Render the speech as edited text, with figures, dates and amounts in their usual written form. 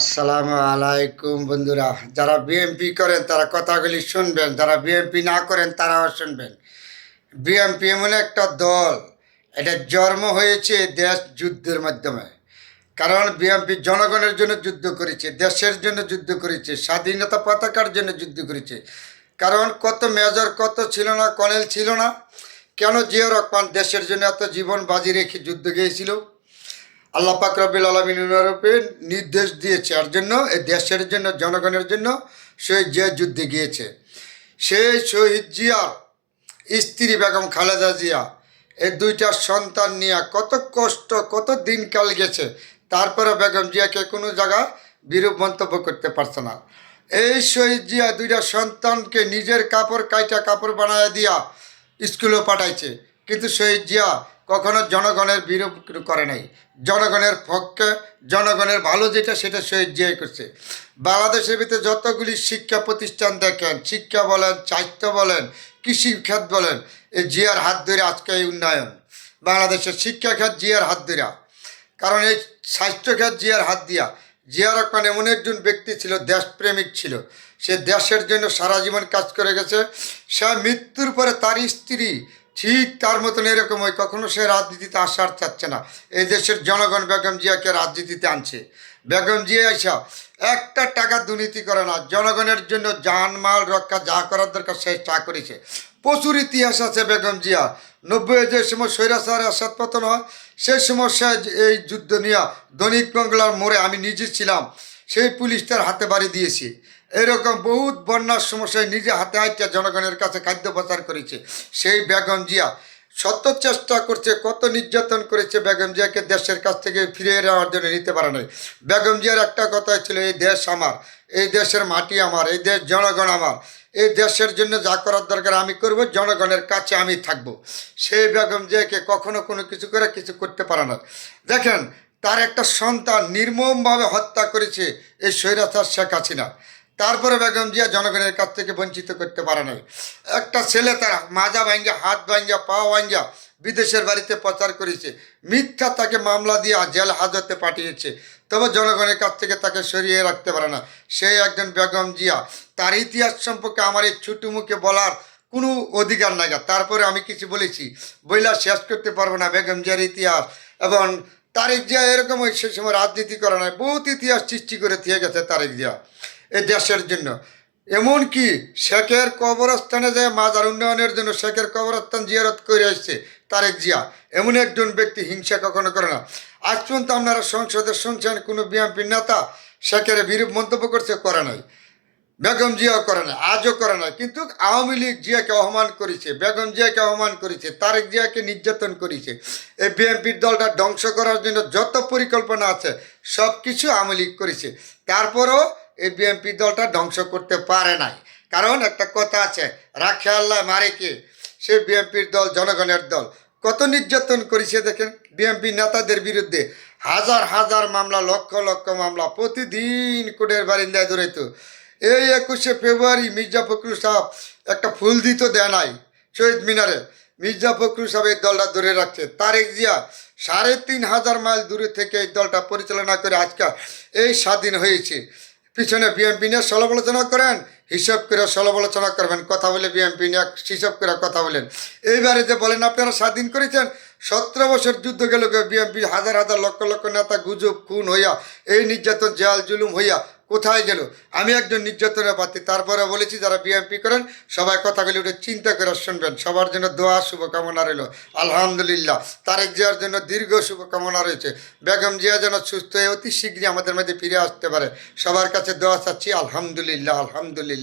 আসসালামু আলাইকুম বন্ধুরা, যারা বিএমপি করেন তারা কথাগুলি শুনবেন, যারা বিএমপি না করেন তারাও শুনবেন। বিএমপি এমন একটা দল, এটা জন্ম হয়েছে দেশ যুদ্ধের মাধ্যমে। কারণ বিএমপি জনগণের জন্য যুদ্ধ করেছে, দেশের জন্য যুদ্ধ করেছে, স্বাধীনতা পতাকার জন্য যুদ্ধ করেছে। কারণ কত মেজর কত ছিল না, কর্নেল ছিল না, কেন জিয়া রহমান দেশের জন্য এত জীবন বাজি রেখে যুদ্ধ গিয়েছিল? আল্লাহ পাক রব্বুল আলামিন রূপে নির্দেশ দিয়েছে, আর জন্য এই দেশের জন্য জনগণের জন্য শহীদ জিয়া যুদ্ধে গিয়েছে। সেই শহীদ জিয়ার স্ত্রী বেগম খালেদা জিয়া এই দুইটা সন্তান নিয়ে কত কষ্ট কত দিনকাল গেছে, তারপরে বেগম জিয়াকে কোনো জায়গা বিরূপ মন্তব্য করতে পারছে না। এই শহীদ জিয়া দুইটা সন্তানকে নিজের কাপড় কাইটা কাপড় বানায় দিয়া স্কুলে পাঠাইছে, কিন্তু শহীদ জিয়া কখনো জনগণের বিরূপ করে নাই। জনগণের পক্ষে জনগণের ভালো যেটা সেটা শহীদ জিয়াই করছে। বাংলাদেশের ভিতরে যতগুলি শিক্ষা প্রতিষ্ঠান দেখেন, শিক্ষা বলেন, স্বাস্থ্য বলেন, কৃষি খাত বলেন, এই জিয়ার হাত ধরে আজকে এই উন্নয়ন। বাংলাদেশের শিক্ষা খাত জিয়ার হাত ধরা, কারণ এই স্বাস্থ্যখাত জিয়ার হাত দিয়া। জিয়া রহমান এমন একজন ব্যক্তি ছিল, দেশপ্রেমিক ছিল। সে দেশের জন্য সারা জীবন কাজ করে গেছে। সে মৃত্যুর পরে তার স্ত্রী ঠিক তার মতন এরকম হয়, কখনো সে রাজনীতিতে আসার চাচ্ছে না। এই দেশের জনগণ বেগম জিয়াকে রাজনীতিতে আনছে। বেগম জিয়া আইসা একটা টাকা দুর্নীতি করে না, জনগণের জন্য জানমাল রক্ষা যা করার দরকার সে তা করেছে। প্রচুর ইতিহাস আছে বেগম জিয়া। 90 যে সময় স্বৈরাচার আসাদ পতন হয়, সেই সময় সে এই যুদ্ধ নিয়ে দৈনিক বাংলার মোড়ে আমি নিজে ছিলাম, সেই পুলিশটার হাতে বাড়ি দিয়েছি। এরকম বহুত বন্যার সমস্যায় নিজে হাতে হাইটা জনগণের কাছে খাদ্য প্রচার করেছে সেই বেগম জিয়া। শত চেষ্টা করছে, কত নির্যাতন করেছে বেগম জিয়াকে দেশের কাছ থেকে ফিরিয়ে নেওয়ার জন্য, নিতে পারে নাই। বেগম জিয়ার একটা কথা ছিল, এই দেশ আমার, এই দেশের মাটি আমার, এই দেশ জনগণ আমার, এই দেশের জন্য যা করার দরকার আমি করব, জনগণের কাছে আমি থাকব। সেই বেগম জিয়াকে কখনো কোনো কিছু করে কিছু করতে পারে না। দেখেন, তার একটা সন্তান নির্মমভাবে হত্যা করেছে এই স্বৈরাচার শেখ হাসিনা। তারপরে বেগম জিয়া জনগণের কাছ থেকে বঞ্চিত করতে পারে নাই। একটা ছেলে তার মাজা ভাঙ্গা, হাত ভাঙ্গা, পা ভাঙ্গা বিদেশের বাড়িতে প্রচার করেছে, মিথ্যা তাকে মামলা দিয়ে জেল হাজতে পাঠিয়েছে, তবে জনগণের কাছ থেকে তাকে সরিয়ে রাখতে পারে না। সেই একজন বেগম জিয়া। তার ইতিহাস সম্পর্কে আমার এই ছোটো মুখে বলার কোনো অধিকার নাই। তারপরে আমি কিছু বলেছি, বইলা শেষ করতে পারবো না বেগম জিয়ার ইতিহাস। এবং তারেক জিয়া এরকম সে সময় রাজনীতি করে নাই, বহুত ইতিহাস সৃষ্টি করে দিয়ে গেছে তারেক জিয়া এই দেশের জন্য। এমনকি শেখের কবরস্থানে যায় মাজার উন্নয়নের জন্য শেখের কবরস্থান জিয়ারত করে আসছে তারেক জিয়া। এমন একজন ব্যক্তি হিংসা কখনো করে না। আজ পর্যন্ত আপনারা সংসদে শুনছেন কোনো বিএনপি নেতা শেখের বিরূপ মন্তব্য করছে? করে নাই। বেগম জিয়াও করে না, আজও করে না। কিন্তু আওয়ামী লীগ জিয়াকে অপমান করেছে, বেগম জিয়াকে অপমান করেছে, তারেক জিয়াকে নির্যাতন করেছে। এই বিএনপির দলটা ধ্বংস করার জন্য যত পরিকল্পনা আছে সব কিছু আওয়ামী লীগ করেছে। তারপরও এই বিএনপি দলটা ধ্বংস করতে পারে নাই। কারণ একটা কথা আছে, রাখে আল্লাহ মারে কে। সে বিএনপির দল জনগণের দল। কত নির্যাতন করেছে দেখেন বিএনপি নেতাদের বিরুদ্ধে। হাজার হাজার মামলা, লক্ষ লক্ষ মামলা, প্রতিদিন কোর্টের বারিন্দায় দৌড়াইতো। এই 21শে ফেব্রুয়ারি মির্জা ফখরুল সাহেব একটা ফুল দিত দেয় নাই শহীদ মিনারে। মির্জা ফখরুল সাহেব এই দলটা ধরে রাখছে। তারেক জিয়া 3500 মাইল দূরে থেকে এই দলটা পরিচালনা করে আজকে এই স্বাধীন হয়েছে। পিছনে বিএনপি নিয়ে সমালোচনা করেন, হিসাব করে সমালোচনা করবেন, কথা বলে বিএনপি নিয়ে হিসাব করে কথা বলেন। এইবারে যে বলেন আপনারা স্বাধীন করেছেন, 17 বছর যুদ্ধ গেল, বিএনপি হাজার হাজার লক্ষ লক্ষ নেতা গুজব খুন হইয়া, এই নির্যাতন জেল জুলুম হইয়া কোথায় গেল? আমি একজন নির্যাতনের প্রার্থী, তারপরে বলেছি যারা বিএনপি করেন সবাই কথাগুলি উঠে চিন্তা করে শুনবেন। সবার জন্য দোয়া শুভকামনা রইল। আলহামদুলিল্লাহ, তারেক জিয়ার জন্য দীর্ঘ শুভকামনা রয়েছে। বেগম জিয়া যেন সুস্থ হয়ে অতি শীঘ্রই আমাদের মধ্যে ফিরে আসতে পারে, সবার কাছে দোয়া চাচ্ছি। আলহামদুলিল্লাহ, আলহামদুলিল্লাহ।